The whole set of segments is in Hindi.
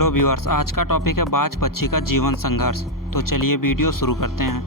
हेलो व्यूअर्स, आज का टॉपिक है बाज पक्षी का जीवन संघर्ष। तो चलिए वीडियो शुरू करते हैं।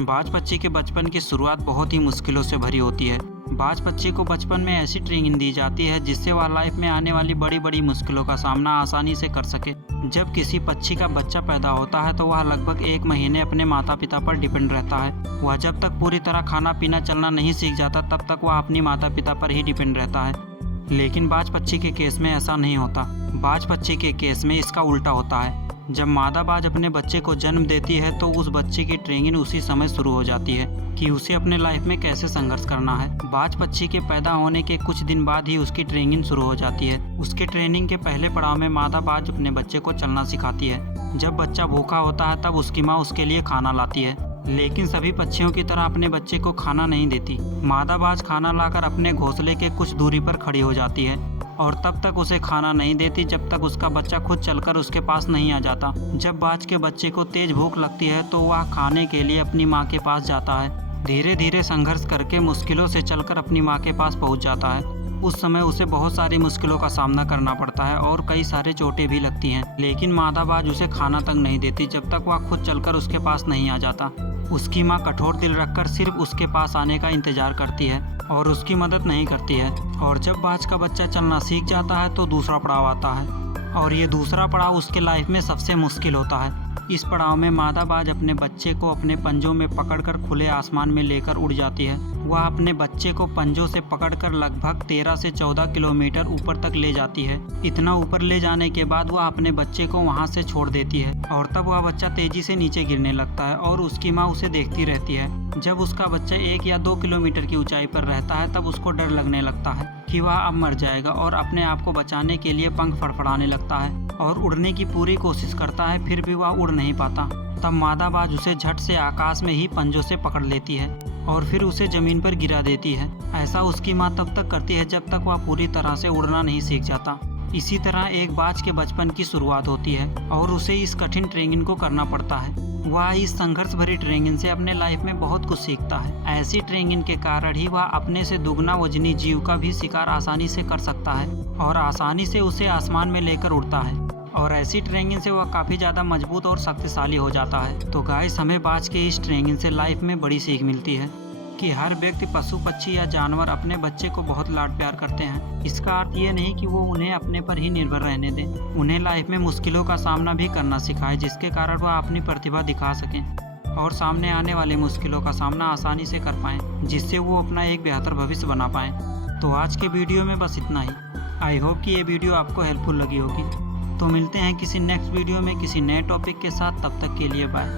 बाज पक्षी के बचपन की शुरुआत बहुत ही मुश्किलों से भरी होती है। बाज पक्षी को बचपन में ऐसी ट्रेनिंग दी जाती है जिससे वह लाइफ में आने वाली बड़ी बड़ी मुश्किलों का सामना आसानी से कर सके। जब किसी पक्षी का बच्चा पैदा होता है तो वह लगभग 1 महीने अपने माता पिता पर डिपेंड रहता है। वह जब तक पूरी तरह खाना पीना चलना नहीं सीख जाता तब तक वह अपनी माता पिता पर ही डिपेंड रहता है। लेकिन बाज पक्षी के केस में ऐसा नहीं होता। बाज पक्षी के केस में इसका उल्टा होता है। जब मादा बाज अपने बच्चे को जन्म देती है तो उस बच्चे की ट्रेनिंग उसी समय शुरू हो जाती है कि उसे अपने लाइफ में कैसे संघर्ष करना है। बाज पक्षी के पैदा होने के कुछ दिन बाद ही उसकी ट्रेनिंग शुरू हो जाती है। उसके ट्रेनिंग के पहले पड़ाव में मादा बाज अपने बच्चे को चलना सिखाती है। जब बच्चा भूखा होता है तब उसकी माँ उसके लिए खाना लाती है, लेकिन सभी पक्षियों की तरह अपने बच्चे को खाना नहीं देती। मादा बाज खाना लाकर अपने घोंसले के कुछ दूरी पर खड़ी हो जाती है और तब तक उसे खाना नहीं देती जब तक उसका बच्चा खुद चलकर उसके पास नहीं आ जाता। जब बाज के बच्चे को तेज भूख लगती है तो वह खाने के लिए अपनी माँ के पास जाता है। धीरे धीरे संघर्ष करके मुश्किलों से चलकर अपनी माँ के पास पहुँच जाता है। उस समय उसे बहुत सारी मुश्किलों का सामना करना पड़ता है और कई सारे चोटें भी लगती हैं, लेकिन मादा बाज उसे खाना तक नहीं देती जब तक वह खुद चलकर उसके पास नहीं आ जाता। उसकी माँ कठोर दिल रखकर सिर्फ उसके पास आने का इंतजार करती है और उसकी मदद नहीं करती है। और जब बाज का बच्चा चलना सीख जाता है तो दूसरा पड़ाव आता है और ये दूसरा पड़ाव उसके लाइफ में सबसे मुश्किल होता है। इस पड़ाव में मादा बाज अपने बच्चे को अपने पंजों में पकड़कर खुले आसमान में लेकर उड़ जाती है। वह अपने बच्चे को पंजों से पकड़कर लगभग 13 से 14 किलोमीटर ऊपर तक ले जाती है। इतना ऊपर ले जाने के बाद वह अपने बच्चे को वहां से छोड़ देती है और तब वह बच्चा तेजी से नीचे गिरने लगता है और उसकी माँ उसे देखती रहती है। जब उसका बच्चा 1 या 2 किलोमीटर की ऊंचाई पर रहता है तब उसको डर लगने लगता है कि वह अब मर जाएगा और अपने आप को बचाने के लिए पंख फड़फड़ाने लगता है और उड़ने की पूरी कोशिश करता है, फिर भी वह उड़ नहीं पाता। तब मादा बाज उसे झट से आकाश में ही पंजों से पकड़ लेती है और फिर उसे जमीन पर गिरा देती है। ऐसा उसकी माँ तब तक करती है जब तक वह पूरी तरह से उड़ना नहीं सीख जाता। इसी तरह एक बाज के बचपन की शुरुआत होती है और उसे इस कठिन ट्रेनिंग को करना पड़ता है। वह इस संघर्ष भरी ट्रेनिंग से अपने लाइफ में बहुत कुछ सीखता है। ऐसी ट्रेनिंग के कारण ही वह अपने से दुगना वजनी जीव का भी शिकार आसानी से कर सकता है और आसानी से उसे आसमान में लेकर उड़ता है। और ऐसी ट्रेनिंग से वह काफ़ी ज़्यादा मजबूत और शक्तिशाली हो जाता है। तो गाइस, हमें बाज के इस ट्रेनिंग से लाइफ में बड़ी सीख मिलती है कि हर व्यक्ति, पशु पक्षी या जानवर अपने बच्चे को बहुत लाड प्यार करते हैं। इसका अर्थ ये नहीं कि वो उन्हें अपने पर ही निर्भर रहने दें। उन्हें लाइफ में मुश्किलों का सामना भी करना सिखाएं जिसके कारण वह अपनी प्रतिभा दिखा सकें और सामने आने वाले मुश्किलों का सामना आसानी से कर पाएँ, जिससे वो अपना एक बेहतर भविष्य बना पाएँ। तो आज के वीडियो में बस इतना ही। आई होप कि ये वीडियो आपको हेल्पफुल लगी होगी। तो मिलते हैं किसी नेक्स्ट वीडियो में किसी नए टॉपिक के साथ। तब तक के लिए बाय।